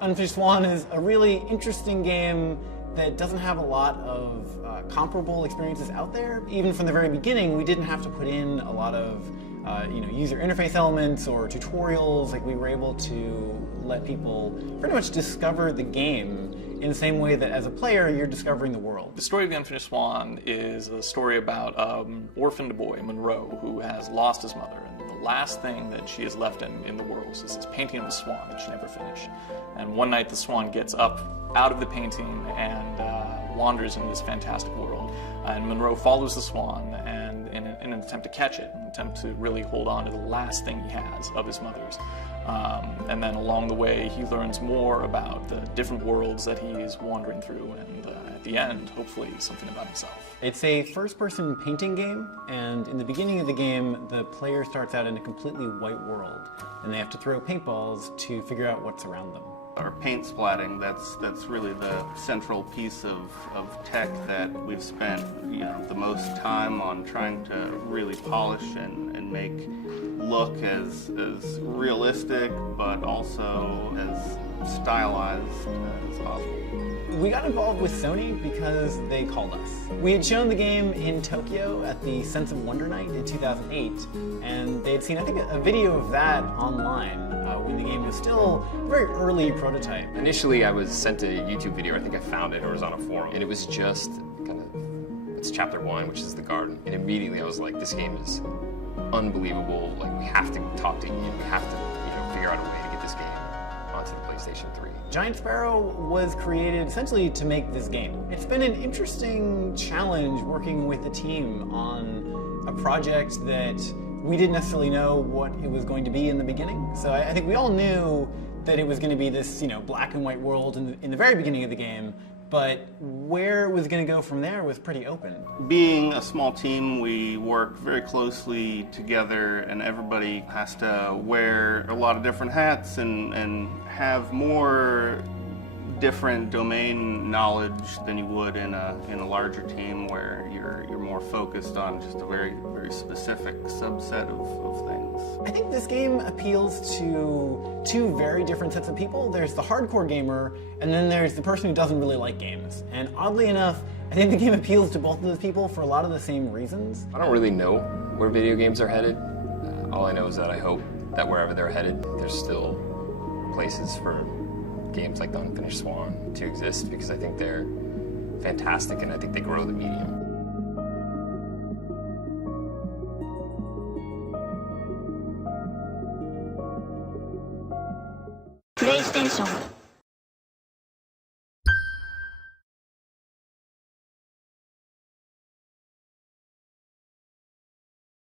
Unfinished Swan is a really interesting game that doesn't have a lot of comparable experiences out there. Even from the very beginning, we didn't have to put in a lot of user interface elements or tutorials. Like, we were able to let people pretty much discover the game in the same way that as a player you're discovering the world. The story of The Unfinished Swan is a story about an orphaned boy, Monroe, who has lost his mother. And the last thing that she has left in the world is this painting of a swan that she never finished. And one night the swan gets up out of the painting and wanders into this fantastic world. And Monroe follows the swan and in an attempt to catch it, an attempt to really hold on to the last thing he has of his mother's. And then along the way, he learns more about the different worlds that he is wandering through, and at the end, hopefully, something about himself. It's a first-person painting game, and in the beginning of the game, the player starts out in a completely white world, and they have to throw paintballs to figure out what's around them. Our paint splatting, that's really the central piece of tech that we've spent the most time on trying to really polish and make look as realistic, but also as stylized as possible. We got involved with Sony because they called us. We had shown the game in Tokyo at the Sense of Wonder Night in 2008, and they had seen, I think, a video of that online when the game was still a very early prototype. Initially, I was sent a YouTube video. I think I found it or it was on a forum, and it was just kind of, it's chapter 1, which is the garden, and immediately I was like, this game is unbelievable. Like, we have to talk to Ian. We have to, figure out a way to get this game onto the PlayStation 3. Giant Sparrow was created essentially to make this game. It's been an interesting challenge working with the team on a project that we didn't necessarily know what it was going to be in the beginning. So I think we all knew that it was going to be this, black and white world in the very beginning of the game, but where it was going to go from there was pretty open. Being a small team, we work very closely together, and everybody has to wear a lot of different hats and have more different domain knowledge than you would in a larger team where you're more focused on just a very specific subset of things. I think this game appeals to two very different sets of people. There's the hardcore gamer, and then there's the person who doesn't really like games. And oddly enough, I think the game appeals to both of those people for a lot of the same reasons. I don't really know where video games are headed. All I know is that I hope that wherever they're headed, there's still places for games like The Unfinished Swan to exist, because I think they're fantastic and I think they grow the medium. PlayStation